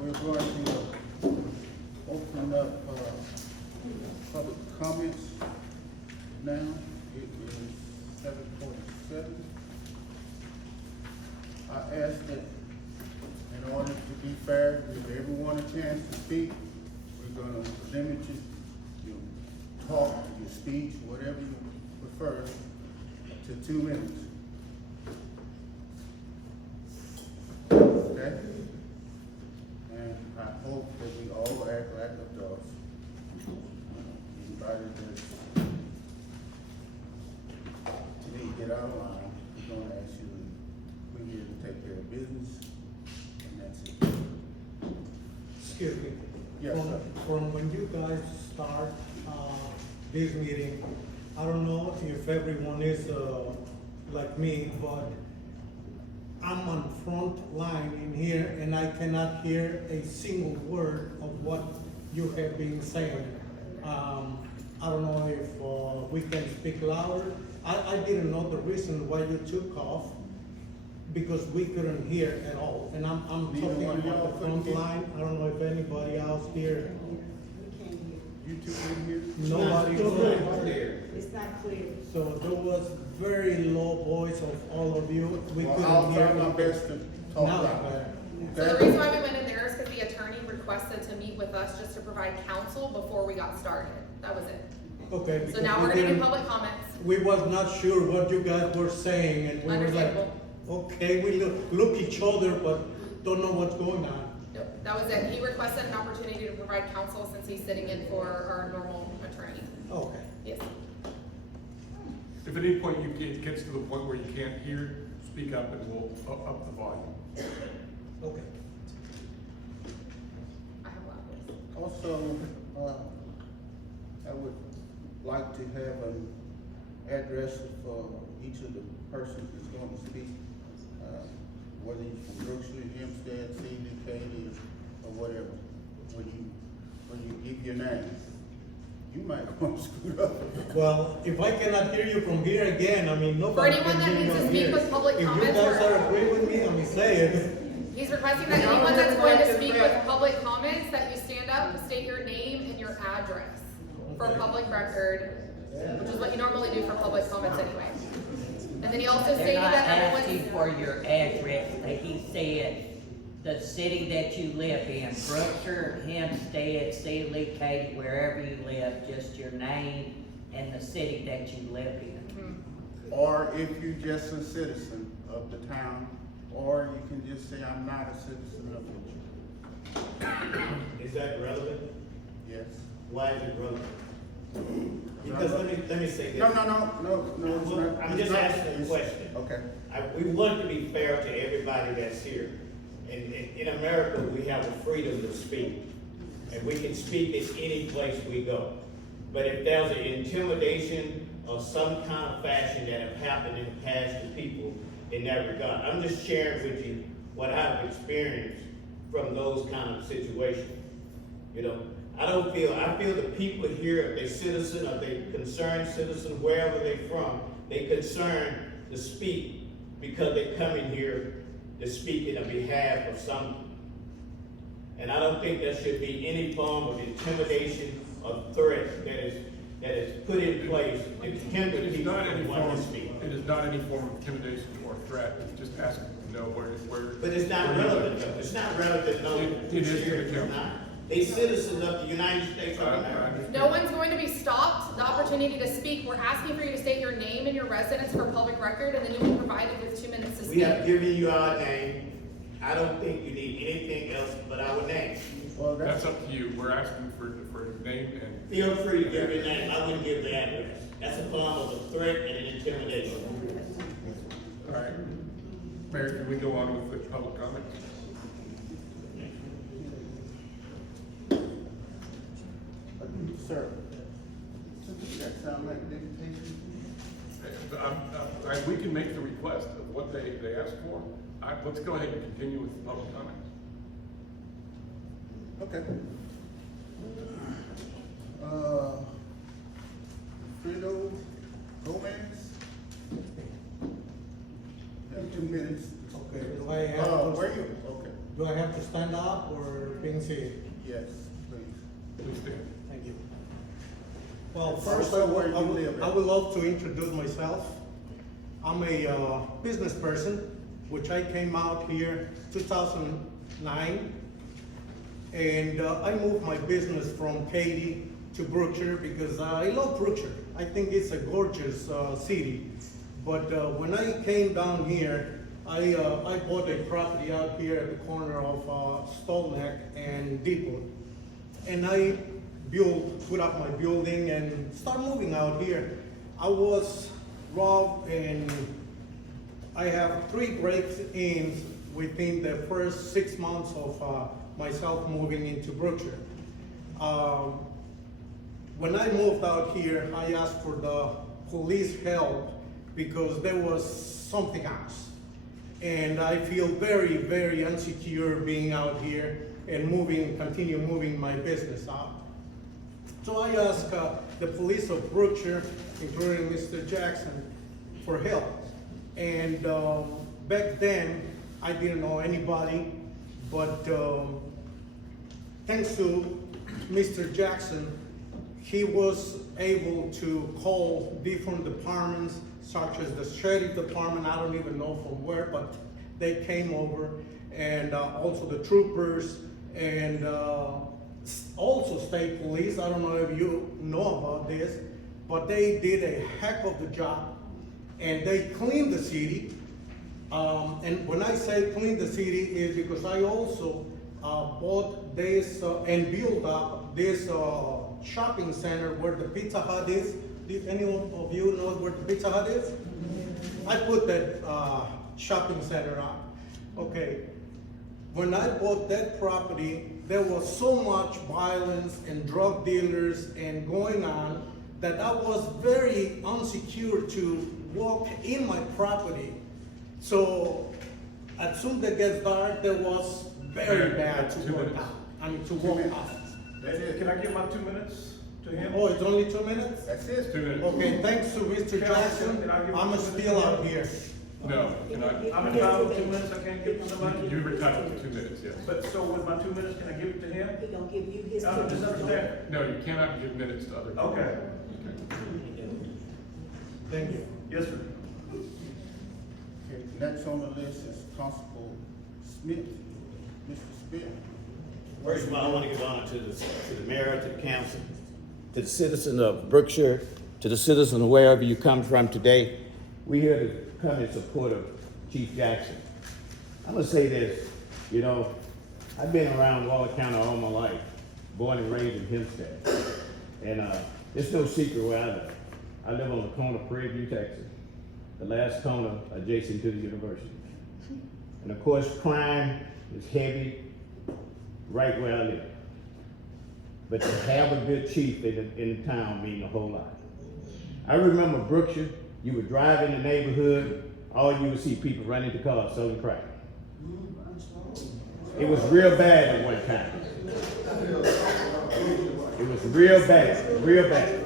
we're going to open up public comments now. It is 7:47. I ask that in order to be fair, give everyone a chance to speak. We're gonna limit your talk, your speech, whatever you prefer, to 2 minutes. Okay? And I hope that we all act like adults. Anybody that's, to me, get out of line, we're gonna ask you, we're here to take care of business, and that's it. Excuse me. Yes, sir. From when you guys start this meeting, I don't know if everyone is like me, but I'm on front line in here and I cannot hear a single word of what you have been saying. I don't know if we can speak louder. I didn't know the reason why you took off, because we couldn't hear at all. And I'm Neither talking one of y'all about the couldn't front hear? line. I don't know if anybody else here. You two in here? Nobody could. It's not clear. So there was very low voice of all of you. We Well, couldn't I'll hear. try my best to talk Now, loud. So the Okay? reason why we went in there is because the attorney requested to meet with us just to provide counsel before we got started. That was it. Okay. So because now we we're gonna do didn't- public comments. We was not sure what you guys were saying, and we were like, Understandable. okay, we look each other, but don't know what's going on. Nope, that was it. He requested an opportunity to provide counsel since he's sitting in for our normal attorney. Okay. Yes. If at any point it gets to the point where you can't hear, speak up and we'll up the volume. Okay. I have a lot of this. Also, I would like to have an address for each of the persons that's going to speak, whether you're from Brookshire, Hempstead, Sealy, Katy, or whatever. When you give your name, you might want to scoot up. Well, if I cannot hear you from here again, I mean, nobody anyone can that hear needs me to on speak here. with public If you comments guys or- are agree with me, I mean, say it. He's requesting that anyone that's going to speak with public comments, that you stand up, state your name and your address for public record, which is what you normally do for public comments anyway. And then he also They're stated not that asking everyone's. for your address, he said the city that you live in, Brookshire, Hempstead, Sealy, Katy, wherever you live, just your name and the city that you live in. Or if you're just a citizen of the town, or you can just say, I'm not a citizen of Brookshire. Is that relevant? Yes. Why is it relevant? Because let me say this. No, it's not. I'm It's just not- asking a it's- question. Okay. We want to be fair to everybody that's here. In America, we have the freedom to speak, and we can speak at any place we go. But if there's an intimidation of some kind of fashion that have happened in the past to people in that regard, I'm just sharing with you what I've experienced from those kind of situations. You know, I feel the people here, if they citizen or they concerned citizen, wherever they from, they concerned to speak because they come in here to speak in behalf of something. And I don't think there should be any form of intimidation or threat that is put in place to hinder It is people not any from form, wanting to speak. it is not any form of intimidation or threat, it's just asking to know where. But it's not where you relevant live. though. It's not relevant, no. It is to the It's council. not. They citizens of the United States of I America. understand. No one's going to be stopped, the opportunity to speak. We're asking for you to state your name and your residence for public record, and then you'll be provided with 2 minutes to We speak. have given you our name. I don't think you need anything else but our name. Well, That's up to you, we're asking for name and. Feel free to give your name. I wouldn't give the address. That's a form of a threat and an intimidation. All right. Mayor, can we go on with the public comment? Sir, does that sound like dictation? We can make the request of what they asked for. Let's go ahead and continue with the public comments. Okay. Fredo Gomez? You have 2 minutes. Okay, do I have to? Where you? Okay. Do I have to stand up or being seated? Yes, please. Please stand. Thank you. Well, Also, first, I where you would, live I at? would love to introduce myself. I'm a business person, which I came out here 2009. And I moved my business from Katy to Brookshire because I love Brookshire. I think it's a gorgeous city. But when I came down here, I bought a property out here at the corner of Stolneck and Depot. And I put up my building and started moving out here. I was robbed and I have 3 breaks-ins within the first 6 months of myself moving into Brookshire. When I moved out here, I asked for the police help because there was something else. And I feel very, very insecure being out here and continue moving my business out. So I asked the police of Brookshire, including Mr. Jackson, for help. And back then, I didn't know anybody, but thanks to Mr. Jackson, he was able to call different departments, such as the sheriff department, I don't even know from where, but they came over, and also the troopers, and also state police. I don't know if you know about this, but they did a heck of the job, and they cleaned the city. And when I say clean the city, is because I also bought this and built up this shopping center where the Pizza Hut is. Did anyone of you know where the Pizza Hut is? I put that shopping center up. Okay. When I bought that property, there was so much violence and drug dealers and going on that I was very insecure to walk in my property. So as soon as it gets dark, there was very bad to walk out. I mean, to walk out. Can I give my 2 minutes to him? Oh, it's only 2 minutes? That's it. 2 minutes. Okay, thanks to Mr. Jackson, Can I give I'm you 2 still minutes? out here. No, can I, I'm entitled to 2 minutes, I can't give it to somebody? you were entitled to 2 minutes, yes. But so with my 2 minutes, can I give it to him? He gonna give you his. I don't misunderstand. No, you cannot give minutes to other people. Okay. Thank you. Yes, sir. Okay, next on the list is Constable Smith. Mr. Smith. First of all, I want to give honor to the mayor, to the council, to the citizens of Brookshire, to the citizens wherever you come from today. We're here to come in support of Chief Jackson. I'm gonna say this, you know, I've been around Waller County all my life, born and raised in Hempstead. And it's no secret where I live. I live on the corner of Prairie View, Texas, the last corner adjacent to the university. And of course, crime is heavy right where I live. But to have a good chief in the town means a whole lot. I remember Brookshire, you would drive in the neighborhood, all you would see people running to cars selling crack. It was real bad at one time. It was real bad, real bad.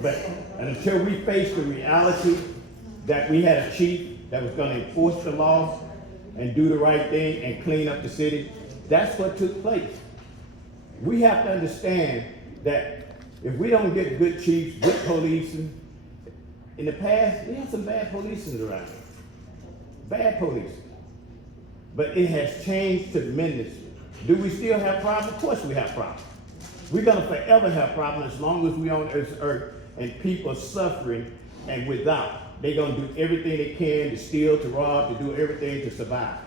But until we faced the reality that we had a chief that was gonna enforce the law and do the right thing and clean up the city, that's what took place. We have to understand that if we don't get good chiefs, good policing, in the past, we had some bad policing around here. Bad policing. But it has changed tremendously. Do we still have problems? Of course we have problems. We're gonna forever have problems as long as we on this earth and people are suffering and without. They're gonna do everything they can to steal, to rob, to do everything to survive.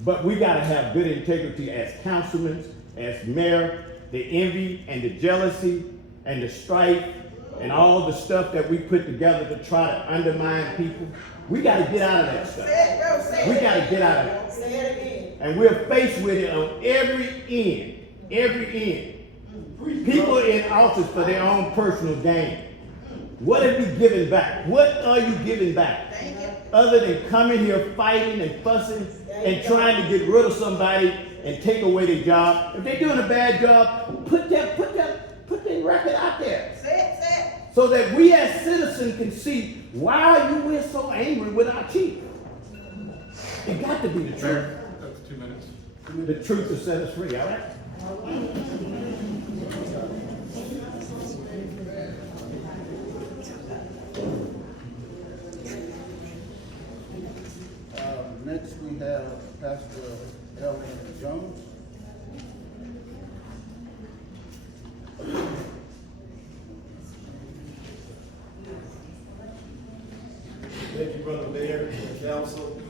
But we gotta have good integrity as councilmen, as mayor, the envy and the jealousy and the strife and all the stuff that we put together to try to undermine people. We gotta get out of that stuff. We gotta get out of it. Say it again. And we're faced with it on every end, every end. People in office for their own personal gain. What have you given back? What are you giving back? Thank you. Other than coming here fighting and fussing and trying to get rid of somebody and take away their job. If they're doing a bad job, put their record out there. Say it. So that we as citizens can see why we're so angry with our chief. It got to be the truth. Mayor, that's 2 minutes. The truth will set us free, all right? Next we have Pastor Helen Jones. Thank you, Brother Mayor and Council,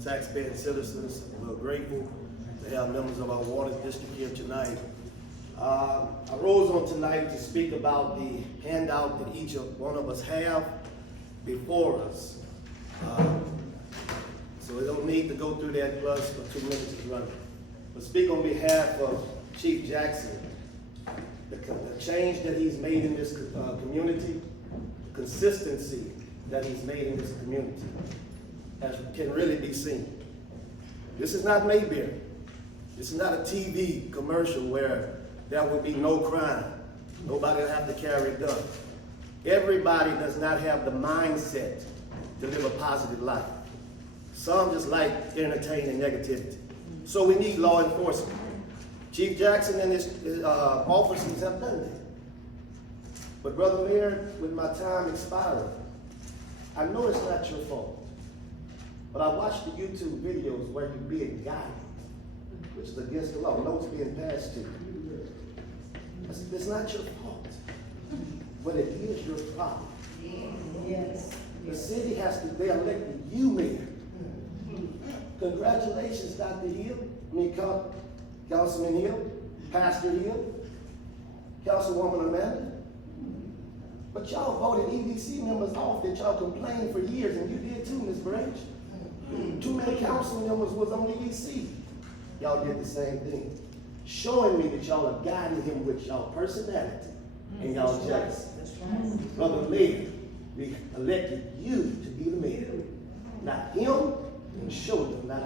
taxpaying citizens. We're grateful to have members of our water district here tonight. I rose on tonight to speak about the handout that each one of us have before us. So we don't need to go through that plus for 2 minutes is running. But speak on behalf of Chief Jackson, the change that he's made in this community, consistency that he's made in this community, as can really be seen. This is not Mayberry. This is not a TV commercial where there will be no crime. Nobody will have to carry a gun. Everybody does not have the mindset to live a positive life. Some just like entertaining negativity. So we need law enforcement. Chief Jackson and his officers have done that. But Brother Mayor, with my time expiring, I know it's not your fault. But I watched the YouTube videos where you're being guided, which is against the law, notes being passed to you. It's not your fault, but it is your problem. Yes. The city has to, they elected you mayor. Congratulations, Dr. Hill, Councilman Hill, Pastor Hill, Councilwoman Amanda. But y'all voted EDC members off that y'all complained for years, and you did too, Ms. Branch. Too many council members was on the EDC. Y'all did the same thing. Showing me that y'all are guiding him with y'all personality and y'all jealousy. Brother Mayor, we elected you to be the mayor, not him, and show them not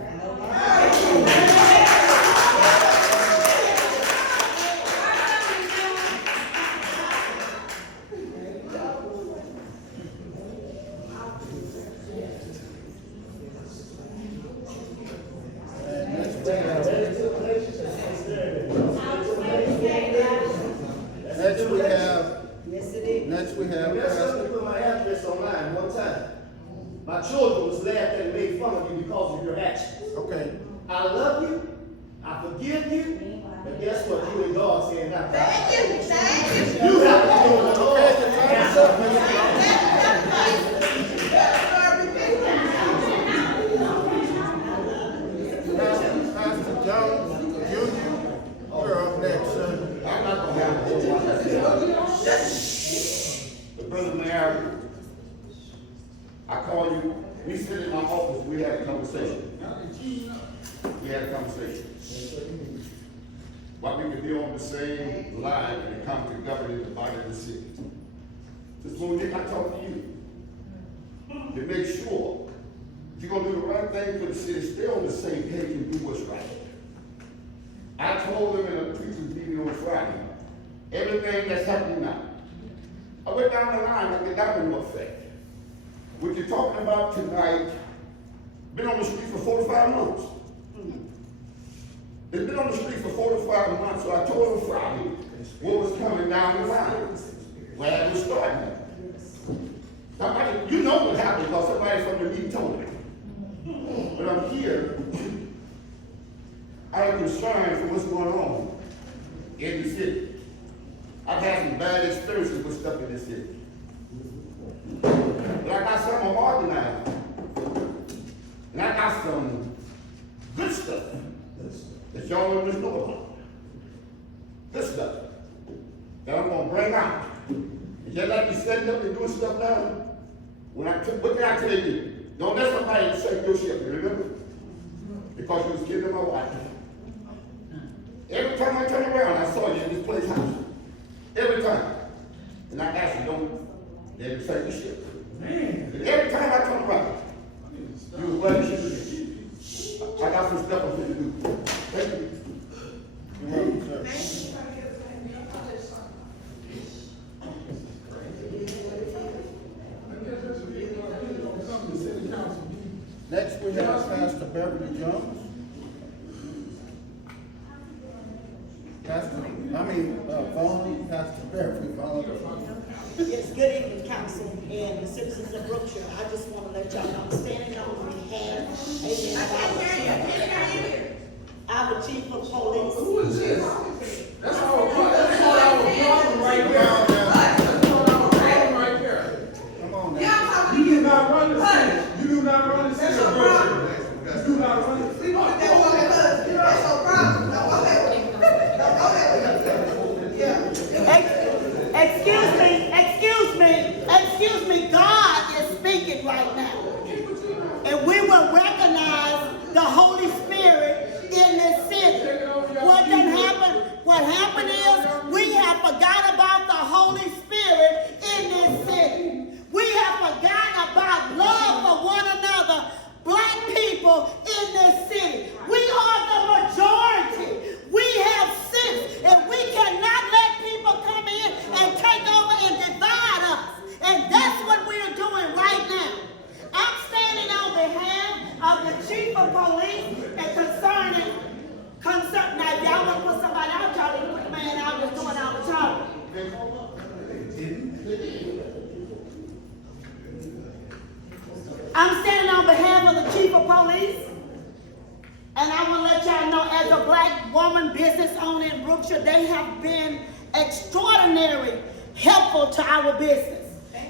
Next we have That's something to put my address online one time. My children was laughed and made fun of you because of your actions. Okay. I love you, I forgive you, but guess what? You and God saying that. Thank you, thank you. You have to do it. Okay, the time is up, Mr. Pastor Jones, Jr., you're up next, sir. I'm not gonna have a whole lot to say. But Brother Mayor, I call you, we sit in my office, we had a conversation. We had a conversation. What we could be on the same line when it comes to governing the body of the city. This morning, I talk to you to make sure if you're gonna do the right thing for the city, stay on the same page and do what's right. I told them in a preaching meeting on Friday, everything that's happening now. I went down the line like the domino effect. What you're talking about tonight, been on the street for 45 months. It's been on the street for 45 months, so I told them Friday what was coming down the line, where it was starting. Somebody, you know what happened because somebody from the meeting told me. But I'm here, I am concerned for what's going on in the city. I've had some bad experiences with stuff in this city. But I got some of organized. And I got some good stuff that y'all don't just know about. Good stuff that I'm gonna bring out. And just like you setting up and doing stuff now, when what did I tell you? Don't let somebody shake your ship, you remember? Because you was killing my wife. Every time I turn around, I saw you in this place house. Every time. And I asked you, don't let him shake the ship. And every time I turn around, you was glad you should. I got some stuff I'm going to do. Thank you. You're welcome, sir. Next we have Pastor Beverly Jones. Vaughn, Pastor Beverly, Vaughn. Yes, good evening, council and the citizens of Brookshire. I just want to let y'all know I'm standing on behalf of our chief of police. Who is this? That's our problem right there. That's our problem right there. Come on now. You do not run the city. You do not run the city of Brookshire. You do not run the city. Excuse me, God is speaking right now. And we will recognize the Holy Spirit in this city. What happened is we have forgotten about the Holy Spirit in this city. We have forgotten about love for one another, black people in this city. We are the majority. We have sense, and we cannot let people come in and take over and divide us. And that's what we are doing right now. I'm standing on behalf of the chief of police and now if y'all want to put somebody out, y'all need to put the man out that's doing all the talking. I'm standing on behalf of the chief of police, and I want to let y'all know, as a black woman business owner in Brookshire, they have been extraordinary helpful to our business.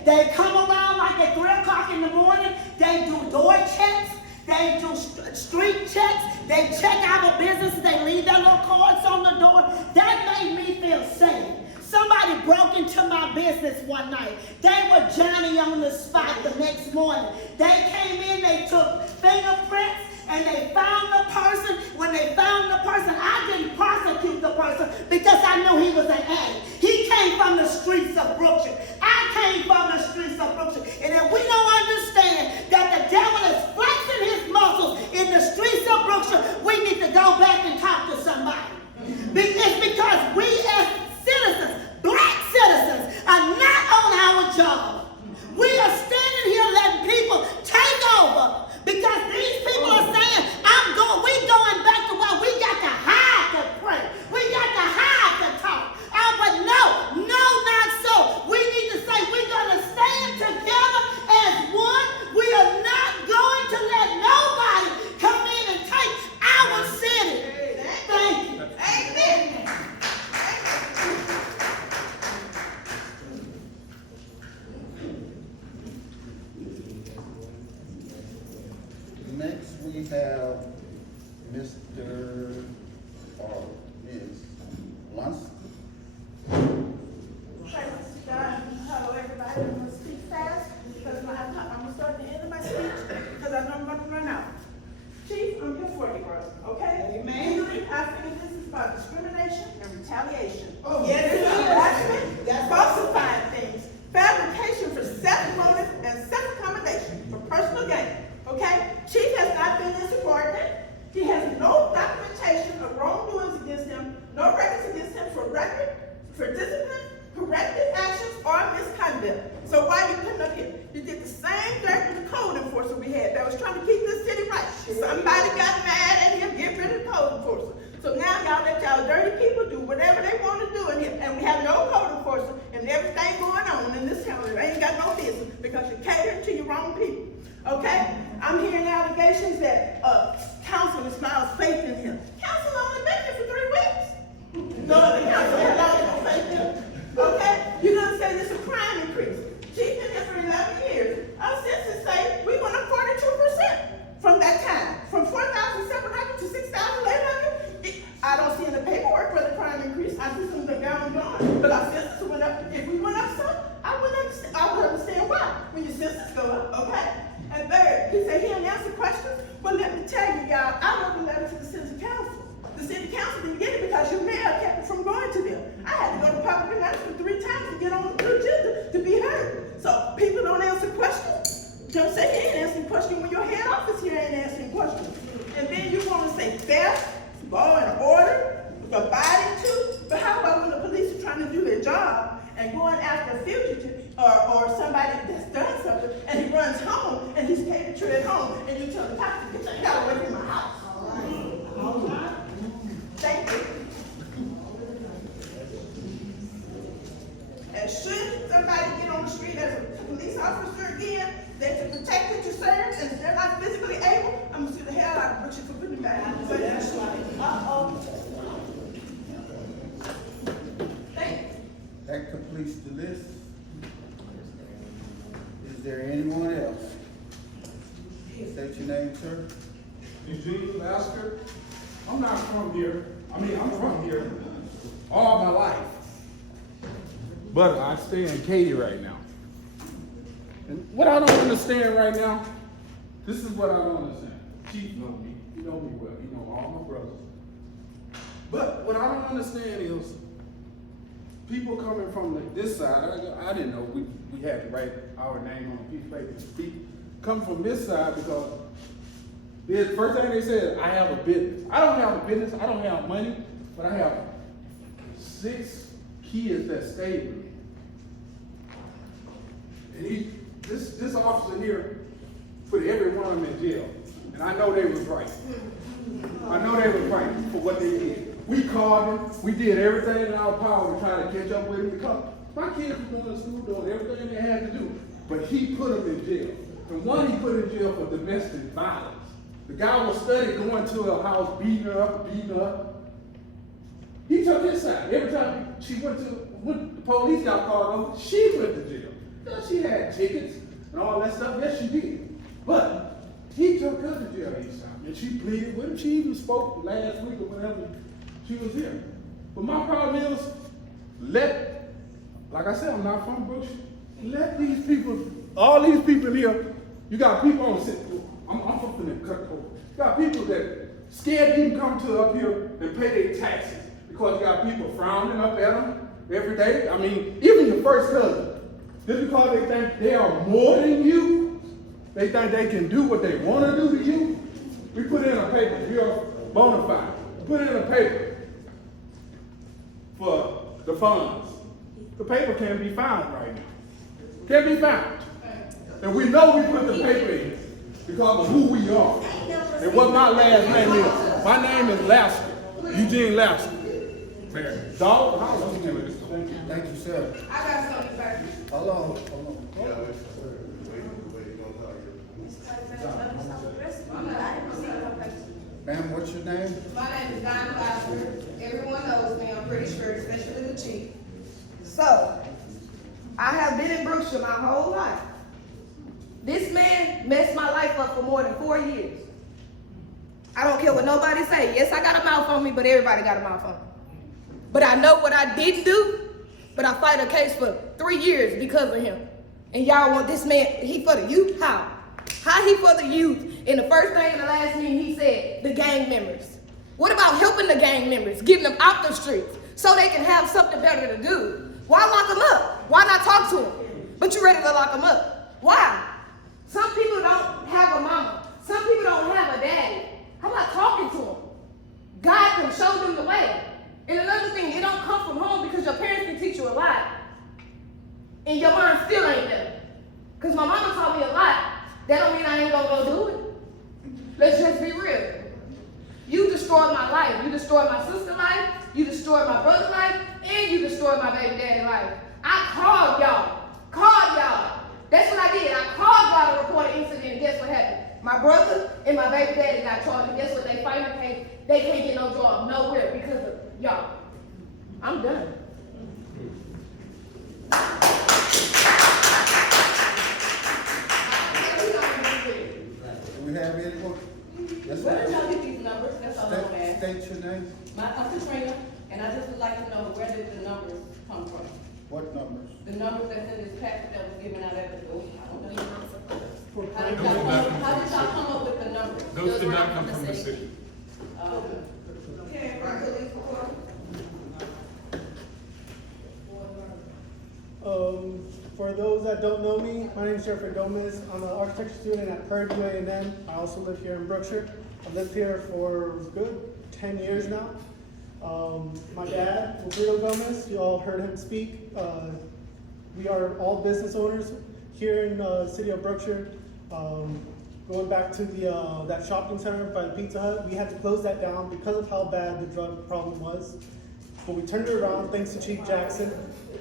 They come around like at 3 o'clock in the morning, they do door checks, they do street checks, they check our businesses, they leave their little cards on the door. That made me feel safe. Somebody broke into my business one night. They were Johnny on the spot the next morning. They came in, they took fingerprints, and they found the person. When they found the person, I didn't prosecute the person because I knew he was an addict. He came from the streets of Brookshire. I came from the streets of Brookshire. And if we don't understand that the devil is flexing his muscles in the streets of Brookshire, we need to go back and talk to somebody. It's because we as citizens, black citizens, are not on our job. We are standing here letting people take over because these people are saying, we going back to what we got to hide to pray. We got to hide to talk. But no, not so. We need to say we're going to stand together as one. We are not going to let nobody come in and take our city. Thank you. Amen. Next we have Mr. or Ms. Lunsford. Hello, everybody. I'm going to speak fast because I'm going to start the end of my speech because I know I'm going to run out. Chief, I'm here for you, bro. Okay? Amen. I think this is about discrimination and retaliation. Oh, yes, it is. Harassment, that's falsifying things, fabrication for self-motive and self-accommodation for personal gain. Okay? Chief has not been insubordinate. He has no documentation of wrongdoings against him, no records against him for discipline, corrective actions, or misconduct. So why are you putting up here? You did the same dirt with the code enforcer we had that was trying to keep this city right. Somebody got mad at him, get rid of the code enforcer. So now y'all let y'all dirty people do whatever they want to do in here. And we have no code enforcer and everything going on in this county. They ain't got no business because you're catering to your wrong people. Okay? I'm hearing allegations that Councilman Smiles faith in him. Council only been here for 3 weeks. No, the council had no faith in him. Okay? You're going to say this is a crime increase. Chief been here for 11 years. Our census say we went up 42% from that time. From 4,700 to 6,800. I don't see in the paperwork where the crime increase. I just assume they're gone. But our census went up. If we went up some, I would understand why. When your census go up, okay? And third, he said he didn't answer questions. But let me tell you, y'all, I wrote a letter to the city council. The city council didn't get it because your mayor kept it from going to them. I had to go to public announcement 3 times to get on the agenda to be heard. So people don't answer questions. Don't say he ain't answering questions when your head office here ain't answering questions. And then you want to say theft, law and order, abiding to. But how about when the police are trying to do their job and going after a fugitive or somebody that's done something and he runs home and he's paid to tread home and you tell the cops to get away from my house. All right. Thank you. sir? Eugene Lasker. I'm not from here. I'm from here all my life. But I stay in Katy right now. And what I don't understand right now, this is what I don't understand. Chief knows me. He knows me well. He knows all my brothers. But what I don't understand is people coming from this side. I didn't know we had to write our name on a piece of paper. People come from this side because the first thing they said, I have a business. I don't have a business. I don't have money, but I have 6 kids that stay with me. And this officer here put every one of them in jail. And I know they was right. I know they was right for what they did. We called them. We did everything in our power to try to catch up with him because my kids were going to school doing everything they had to do. But he put them in jail. The one he put in jail for domestic violence. The guy was studying going to her house, beating her up. He took his side. Every time she when the police got called over, she went to jail. She had tickets and all that stuff. Yes, she did. But he took her to jail each time. And she pleaded with him. She even spoke last week or whenever she was here. But my problem is, like I said, I'm not from Brookshire. Let these people, all these people here, you got people on I'm from the cut code. You got people that scared to even come to up here and pay their taxes because you got people frowning up at them every day. Even your first cousin. Just because they think they are more than you, they think they can do what they want to do to you. We put it in a paper. We are bona fide. Put it in a paper for the funds. The paper can't be found right now. Can't be found. And we know we put the paper in because of who we are and what my last name is. My name is Lasker, Eugene Lasker. Mayor. Dog, how long you doing? Thank you, sir. I got something back. Hold on. Ma'am, what's your name? My name is Don Lasker. Everyone knows me, I'm pretty sure, especially the chief. So, I have been in Brookshire my whole life. This man messed my life up for more than 4 years. I don't care what nobody say. Yes, I got a mouth on me, but everybody got a mouth on me. But I know what I didn't do, but I fight a case for 3 years because of him. And y'all want this man, he for the youth? How? How he for the youth? And the first thing in the last meeting he said, the gang members. What about helping the gang members, getting them out the streets so they can have something better to do? Why lock them up? Why not talk to them? But you ready to lock them up. Why? Some people don't have a mama. Some people don't have a daddy. How about talking to them? God can show them the way. And another thing, it don't come from home because your parents can teach you a lot. And your mind still ain't there. Because my mama taught me a lot. That don't mean I ain't gonna go do it. Let's just be real. You destroyed my life. You destroyed my sister's life. You destroyed my brother's life. And you destroyed my baby daddy's life. I called y'all. That's what I did. I called y'all to report an incident, and guess what happened? My brother and my baby daddy got charged, and guess what? They fighting case. They can't get no job nowhere because of y'all. I'm done. Do we have anyone? Yes, Where did ma'am. y'all get these numbers? That's all I'm gonna ask. State your name. I'm Katrina, and I just would like to know where did the numbers come from? What numbers? The numbers that's in this packet that was given out at the door. I don't know. How did y'all come up with the numbers? Those did not come from the city. For those that don't know me, my name is Jeffrey Gomez. I'm an architecture student at Purdue A&M. I also live here in Brookshire. I've lived here for good 10 years now. My dad, Wilfredo Gomez, you all heard him speak. We are all business owners here in the city of Brookshire. Going back to that shopping center by the Pizza Hut, we had to close that down because of how bad the drug problem was. But we turned it around thanks to Chief Jackson.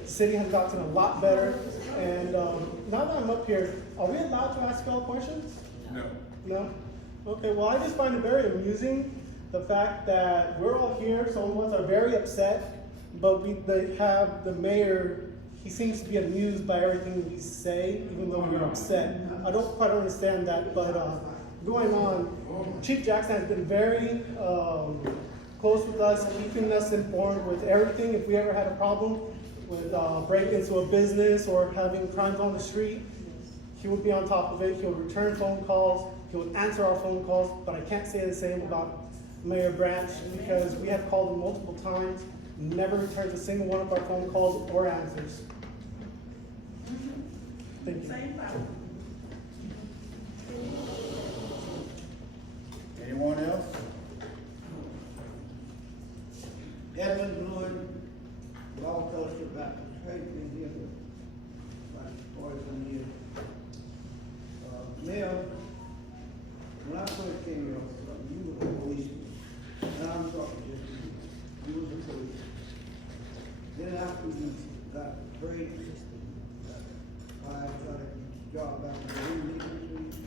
The city has gotten a lot better. And now that I'm up here, are we allowed to ask y'all questions? No. No? Okay, well, I just find it very amusing, the fact that we're all here, some of us are very upset, but they have the mayor, he seems to be amused by everything we say, even though we're upset. I don't quite understand that, but going on, Chief Jackson has been very close with us, keeping us informed with everything. If we ever had a problem with breaking into a business or having crimes on the street, he would be on top of it. He would return phone calls. He would answer our phone calls. But I can't say the same about Mayor Branch because we have called him multiple times, never returns a single one of our phone calls or answers. Thank you. Same problem. Anyone else? Edmund Bluen, Law Fellowship Baptist Church, been here for about 41 years. Mayor, when I first came here, you were a policeman. Now I'm talking just to you. You was a policeman. Then after you got trade, I tried to get your job back in the industry.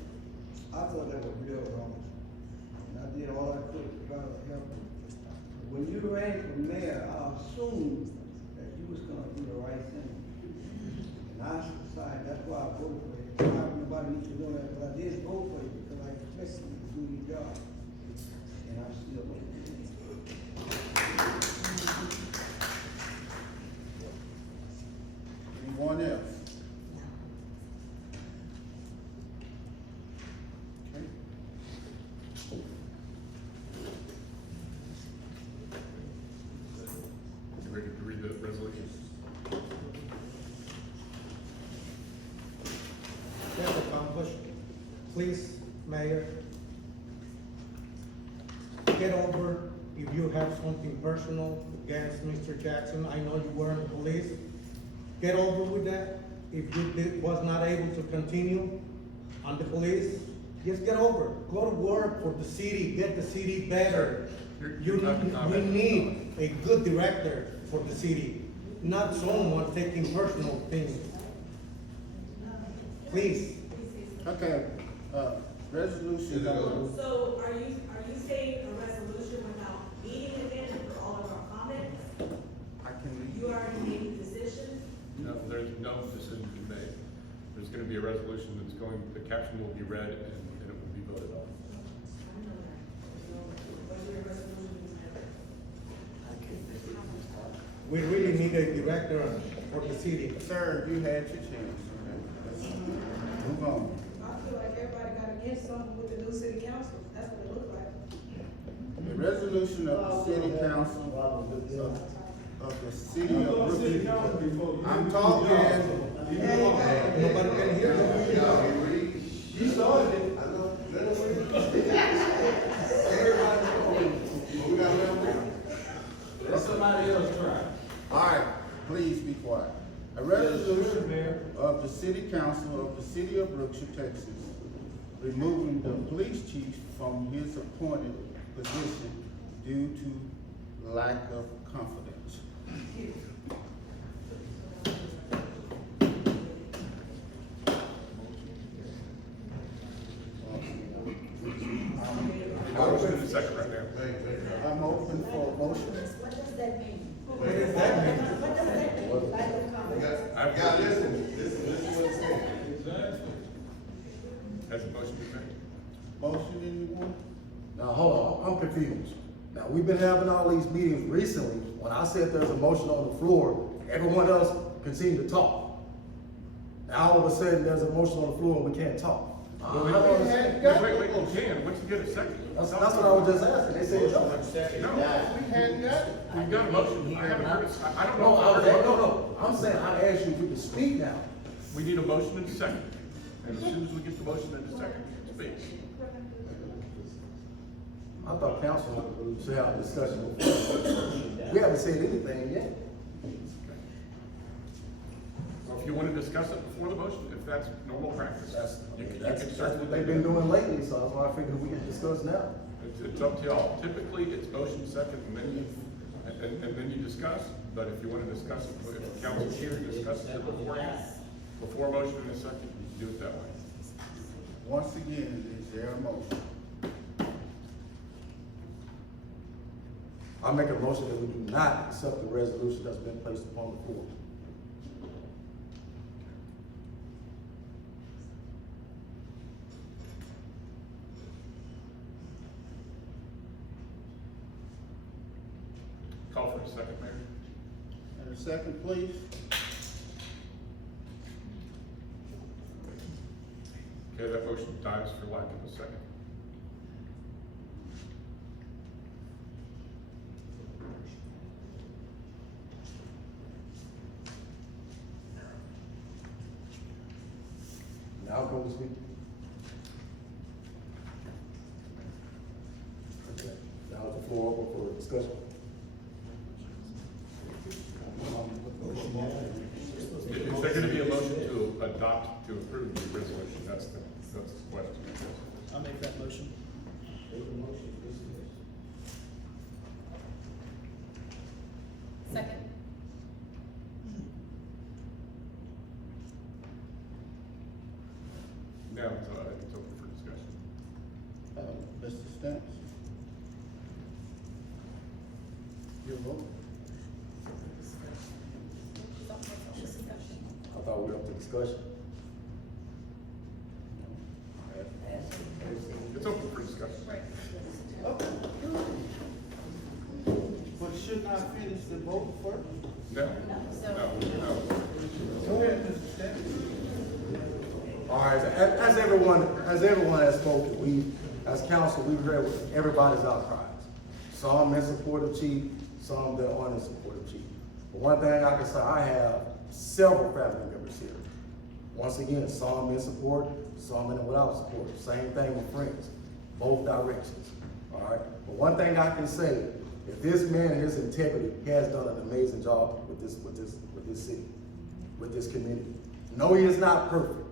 I thought that was real wrong. And I did all I could to try to help you. When you ran for mayor, I assumed that you was gonna do the right thing. And I decided, that's why I voted for you. Nobody needs to know that, but I did vote for you because I expected you to do your job. And I still vote for you. Anyone else? Okay. You ready to read the resolution? That's accomplished. Please, Mayor, get over if you have something personal against Mr. Jackson. I know you were in the police. Get over with that. If you was not able to continue on the police, just get over it. Go to work for the city, get the city better. We need a good director for the city, not someone taking personal things. Please. Okay, resolution. So are you saying a resolution without meeting again for all of our comments? I can. You already made a decision? No, there's no decision to be made. There's gonna be a resolution that's going, the caption will be read and it will be voted on. We really need a director for the city. Sir, you had your chance. Okay, let's move on. I feel like everybody got against something with the new city council, that's what it looked like. The resolution of the city council of the city of Brookshire. I'm talking. Nobody can hear you. You started it. Let somebody else try. All right, please be quiet. A resolution of the city council of the city of Brookshire, Texas, removing the police chief from his appointed position due to lack of confidence. Motion in a second right now. I'm open for a motion. What does that mean? What does that mean? What does that mean? Lack of confidence. I've got listen what it's saying. Has a motion been made? Motion, anyone? Now, hold on, I'm confused. Now, we've been having all these meetings recently. When I said there's a motion on the floor, everyone else continued to talk. Now, all of a sudden, there's a motion on the floor and we can't talk. Wait, you can, once you get a second. That's what I was just asking. They said, no. No, we hadn't got it. We've got a motion, I haven't heard it, I don't No, know. no, I'm saying, I asked you if you could speak now. We need a motion and a second, and as soon as we get the motion and a second, speak. I thought council should have a discussion before. We haven't said anything yet. Well, if you want to discuss it before the motion, if that's normal practice, you can That's certainly. what they've been doing lately, so that's why I figured we can discuss now. It's up to y'all. Typically, it's motion second, and then you discuss, but if you want to discuss it, if the council's here to discuss it before motion and a second, you can do it that way. Once again, is there a motion? I make a motion that we do not accept the resolution that's been placed upon the floor. Call for a second, Mayor. And a second, please. Okay, that motion dies for lack of a second. Now goes with. Okay, now is the floor open for discussion. Is there gonna be a motion to adopt, to approve the resolution? That's the question. I'll make that motion. Second. Now it's open for discussion. Mr. Stamps? Your vote? I thought we were up to discussion. It's open for discussion. Right. But shouldn't I finish the vote first? No, no. Go ahead, Mr. Stamps. All right, as everyone has spoken, we, as council, we've heard everybody's outcries. Some in support of Chief, some that aren't in support of Chief. But one thing I can say, I have several family members here. Once again, some in support, some in without support. Same thing with friends, both directions. All right. But one thing I can say, if this man and his integrity, he has done an amazing job with this city, with this community. No, he is not perfect.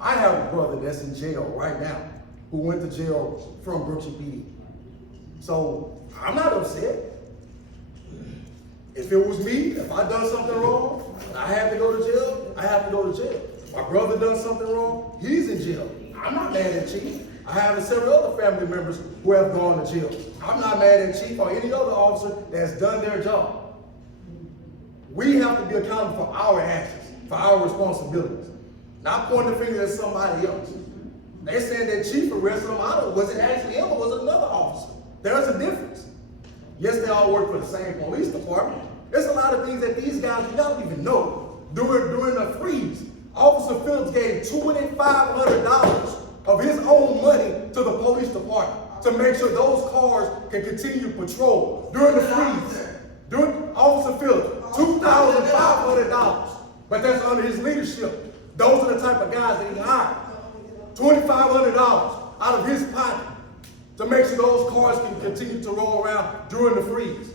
I have a brother that's in jail right now who went to jail from Brookshire PD. So I'm not upset. If it was me, if I done something wrong, and I had to go to jail, I have to go to jail. My brother done something wrong, he's in jail. I'm not mad at Chief. I have several other family members who have gone to jail. I'm not mad at Chief or any other officer that's done their job. We have to be accountable for our actions, for our responsibilities. Not pointing the finger at somebody else. They saying that Chief arrested him. I don't, was it actually him or was it another officer? There's a difference. Yes, they all work for the same police department. There's a lot of things that these guys, you don't even know. During the freeze, Officer Phillips gave $2,500 of his own money to the police department to make sure those cars can continue patrol during the freeze. Officer Phillips, $2,500. But that's under his leadership. Those are the type of guys that he hired. $2,500 out of his pocket to make sure those cars can continue to roll around during the freeze.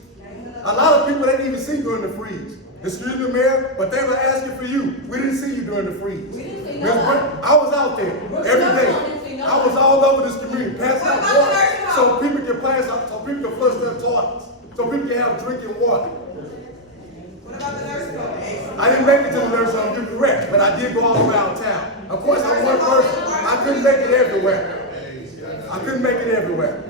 A lot of people they didn't even see during the freeze. Excuse me, Mayor, but they were asking for you. We didn't see you during the freeze. I was out there every day. I was all over this community, passing out water so people can so people can flush their toilets, so people can have drinking water. I didn't make it to the nursing home, you're correct, but I did go all around town. Of course, I'm one person. I couldn't make it everywhere. I couldn't make it everywhere.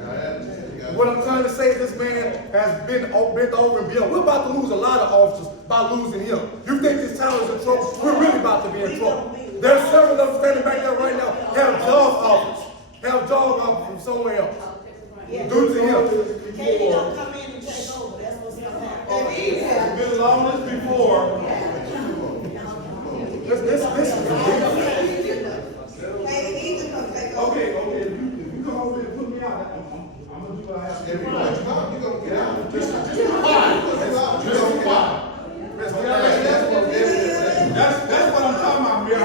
What I'm trying to say is this man has been bent over and beyond. We're about to lose a lot of officers by losing him. You think this town is in trouble? We're really about to be in trouble. There's several of them standing back there right now, have job offers from somewhere else. Due to him. Katie don't come in and take over, that's what's gonna happen. It's been long as before. Okay, if you come over and put me out, I'm gonna do what I have to do. You're gonna get out. Just be quiet. Just be quiet. That's what I'm talking about, Mayor. I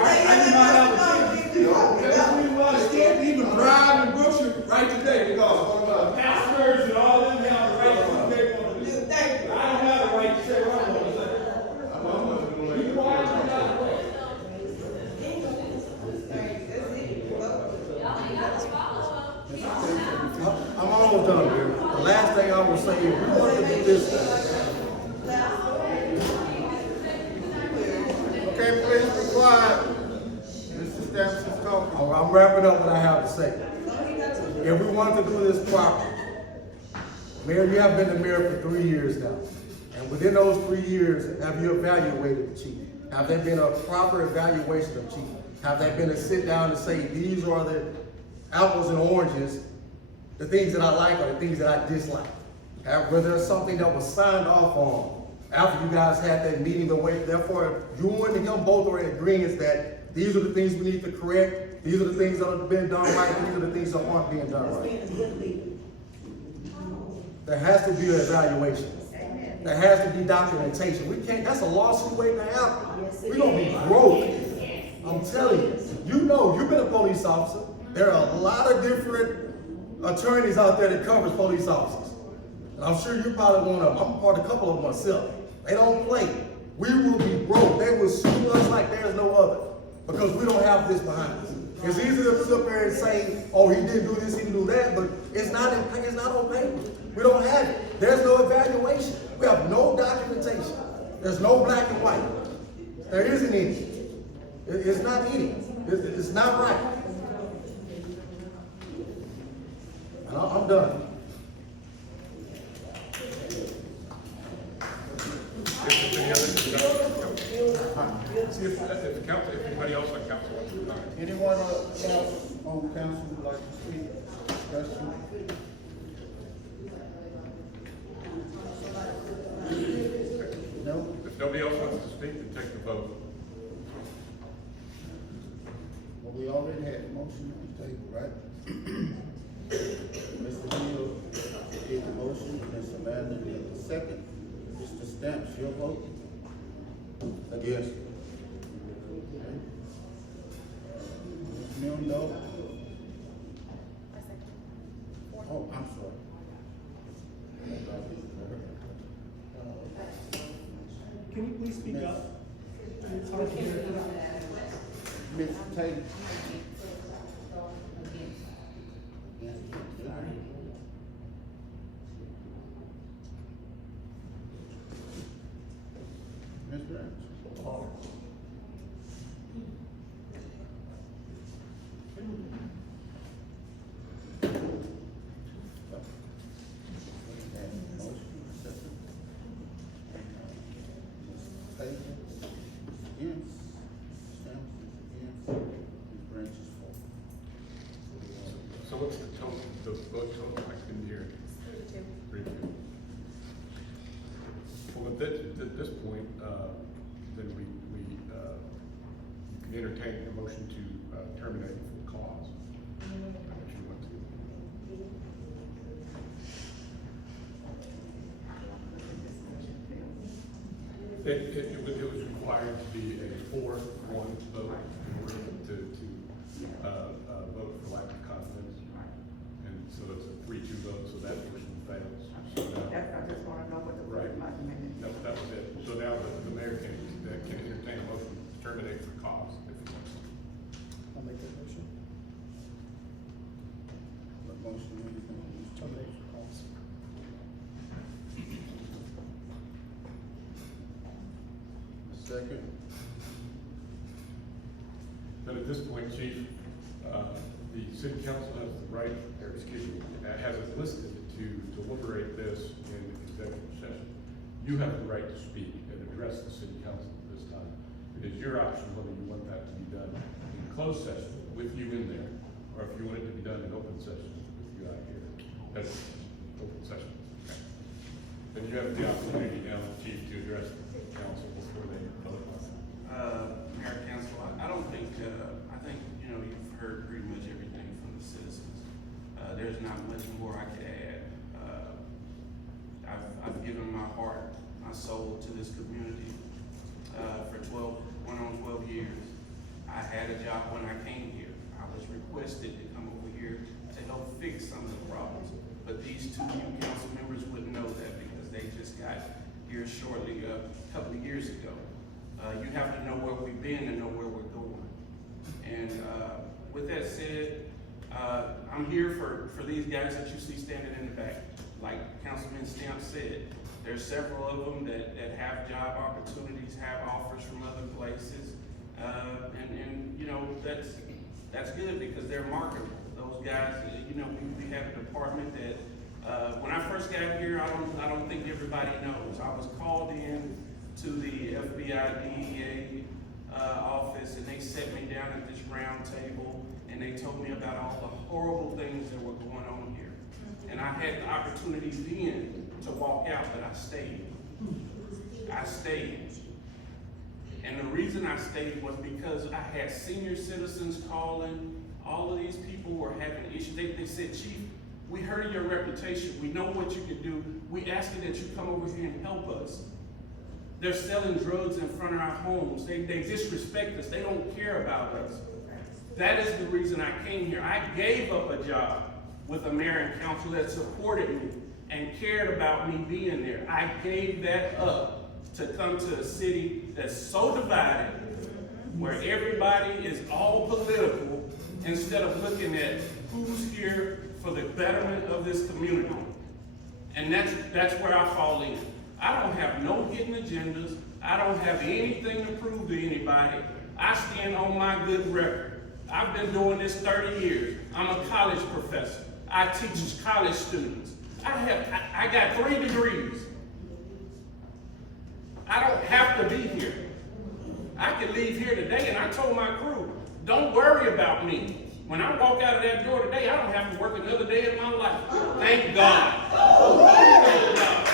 do not have a chance. That's the reason why the state even drive in Brookshire right today, because pastors and all them have the right to do what they want to do. I don't have the right to say what I want to say. Be quiet, you got the right. I'm almost done here. The last thing I will say is we want to do this. Okay, please be quiet. Mr. Stamps is talking. I'm wrapping up what I have to say. If we want to do this properly, Mayor, you have been the mayor for 3 years now. And within those 3 years, have you evaluated the chief? Have there been a proper evaluation of chief? Have there been a sit down and say, these are the apples and oranges, the things that I like or the things that I dislike? where there's something that was signed off on after you guys had that meeting, therefore you and him both are in agreement that these are the things we need to correct, these are the things that have been done right, these are the things that aren't being done right. There has to be an evaluation. There has to be documentation. We can't, that's a lawsuit waiting to happen. We're gonna be broke. I'm telling you. You know, you've been a police officer. There are a lot of different attorneys out there that covers police officers. And I'm sure you're probably one of them. I'm part of a couple of them myself. They don't play. We will be broke. They will sue us like there's no other. Because we don't have this behind us. It's easy to sit up there and say, oh, he didn't do this, he didn't do that, but it's not on paper. We don't have it. There's no evaluation. We have no documentation. There's no black and white. There isn't any. It's not any. It's not right. And I'm done. If any other discussion? See if anybody else on council wants to comment. Anyone else on council would like to speak? Question? No? If nobody else wants to speak, then take the vote. Well, we already had a motion on the table, right? Mr. Hill did the motion, Mr. Madden did the second. Mr. Stamps, your vote? Against. Okay. Ms. Mundo? Oh, I'm sorry. Can you please speak up? It's hard to hear. Ms. Taylor? Ms. Branch? So what's the total, the vote total? I couldn't hear. 3-2. Well, at this point, then we can entertain a motion to terminate for cause. If you want to. It was required to be a 4-1 vote in order to vote for lack of confidence. And so it's a 3-2 vote, so that motion fails. So now, I just wanna know what the word might mean. that was it. So now the mayor can entertain a motion to terminate for cause if he wants to. I'll make that motion. What motion is it? Terminate for cause. Second. But at this point, Chief, the city council has the right, or excuse me, has it listed to deliberate this in executive session. You have the right to speak and address the city council at this time. It is your option whether you want that to be done in closed session with you in there, or if you want it to be done in open session with you out here. That's open session. Okay. Then you have the opportunity now, Chief, to address the council before they vote on it. Mayor, Council, I don't think, I think, you've heard pretty much everything from the citizens. There's not much more I could add. I've given my heart, my soul to this community, for 12 years. I had a job when I came here. I was requested to come over here to help fix some of the problems. But these two new council members wouldn't know that because they just got here shortly, a couple of years ago. You have to know where we've been and know where we're going. And with that said, I'm here for these guys that you see standing in the back. Like Councilman Stamp said, there's several of them that have job opportunities, have offers from other places. And that's good because they're marketable. Those guys, we have a department that, when I first got here, I don't think everybody knows. I was called in to the FBI DEA office, and they set me down at this round table, and they told me about all the horrible things that were going on here. And I had the opportunity then to walk out, but I stayed. I stayed. And the reason I stayed was because I had senior citizens calling. All of these people were having issues. They said, Chief, we heard your reputation. We know what you can do. We ask you that you come over here and help us. They're selling drugs in front of our homes. They disrespect us. They don't care about us. That is the reason I came here. I gave up a job with a mayor and council that supported me and cared about me being there. I gave that up to come to a city that's so divided, where everybody is all political, instead of looking at who's here for the betterment of this community. And that's where I fall in. I don't have no hidden agendas. I don't have anything to prove to anybody. I stand on my good record. I've been doing this 30 years. I'm a college professor. I teach college students. I got 3 degrees. I don't have to be here. I could leave here today, and I told my crew, don't worry about me. When I walk out of that door today, I don't have to work another day in my life. Thank God. Thank God.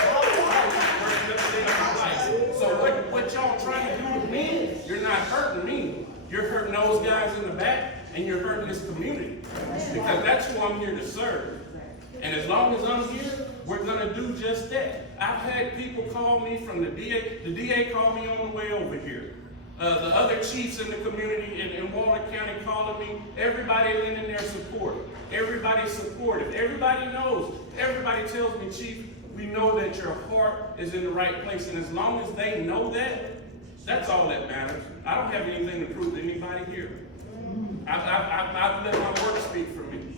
So what y'all trying to do to me, you're not hurting me. You're hurting those guys in the back, and you're hurting this community. Because that's who I'm here to serve. And as long as I'm here, we're gonna do just that. I've had people call me from the DA. The DA called me on the way over here. The other chiefs in the community in Walnut County calling me. Everybody lending their support. Everybody's supportive. Everybody knows. Everybody tells me, Chief, we know that your heart is in the right place. And as long as they know that, that's all that matters. I don't have anything to prove to anybody here. I've let my work speak for me.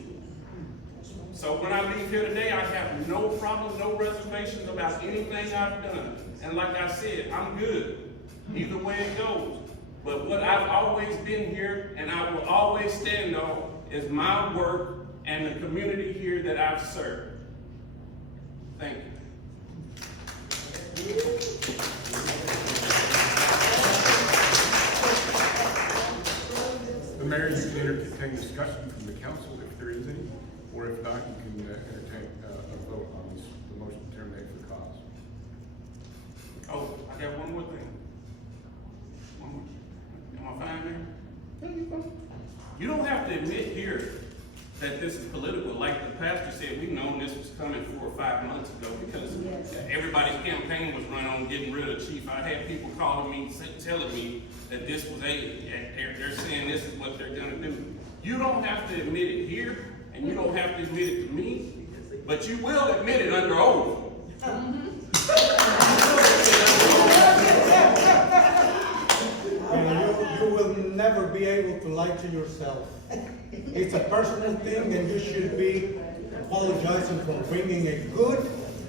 So when I leave here today, I have no problems, no reservations about anything I've done. And like I said, I'm good. Either way it goes. But what I've always been here and I will always stand on is my work and the community here that I've served. Thank you. The mayor, you can entertain discussion from the council if there is any, or if not, you can entertain a vote on this, the motion to terminate for cause. Oh, I got one more thing. Am I fine there? You don't have to admit here that this is political. Like the pastor said, we've known this was coming 4 or 5 months ago because everybody's campaign was run on getting rid of Chief. I had people calling me, telling me that this was they're saying this is what they're gonna do. You don't have to admit it here, and you don't have to admit it to me, but you will admit it under oath. You will never be able to lie to yourself. It's a personal thing, and you should be apologizing for bringing a good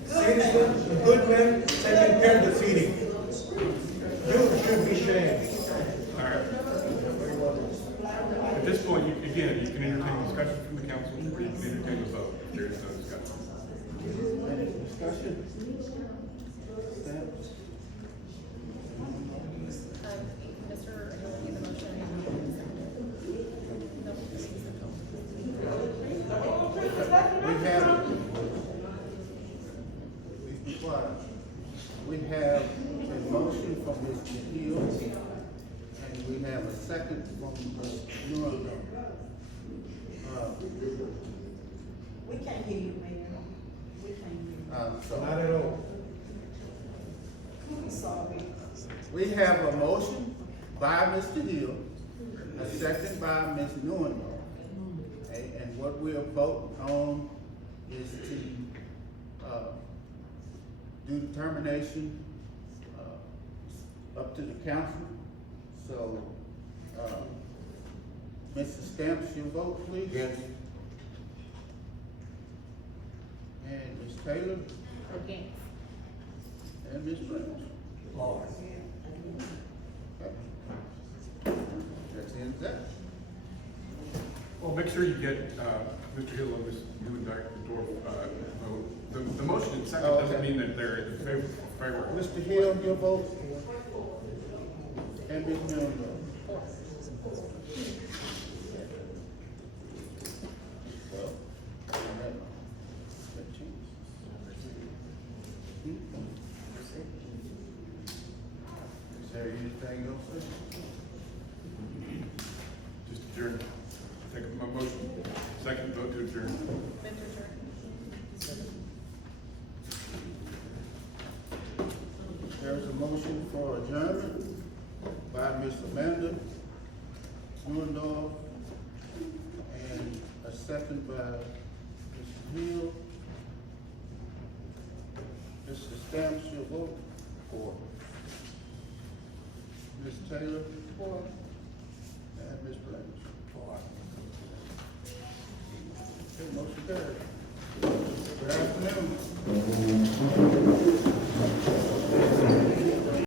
citizen, a good man, taking care of the city. You should be shamed. All right. At this point, you can entertain discussion from the council, or you can entertain a vote if there is no discussion. Any discussion? Mr. Helen made the motion. We have a motion from Mr. Hill, and we have a second from Ms. Newell. We can't hear you, Mayor. We can't hear you. So Not at all. I'm sorry. we have a motion by Mr. Hill, a second by Ms. Newell. And what we're voting on is to do determination up to the council. So, Mr. Stamps, your vote, please. Yes. And Ms. Taylor. Against. And Ms. Brown. Lord. Okay. That's the end of that. Well, make sure you get, Mr. Hill and Ms. Newendorf, vote. The motion and second doesn't mean that they're in favor. Mr. Hill, your vote. And Ms. Newendorf. Well, that changes. Anything else? Just adjourn. Take my motion. Second vote to adjourn. There's a motion for adjournment by Ms. Amanda Newendorf and a second by Mr. Hill. Mr. Stamps, your vote? For. Ms. Taylor? For. And Ms. Blanchard? For. Okay, motion carried. Good afternoon.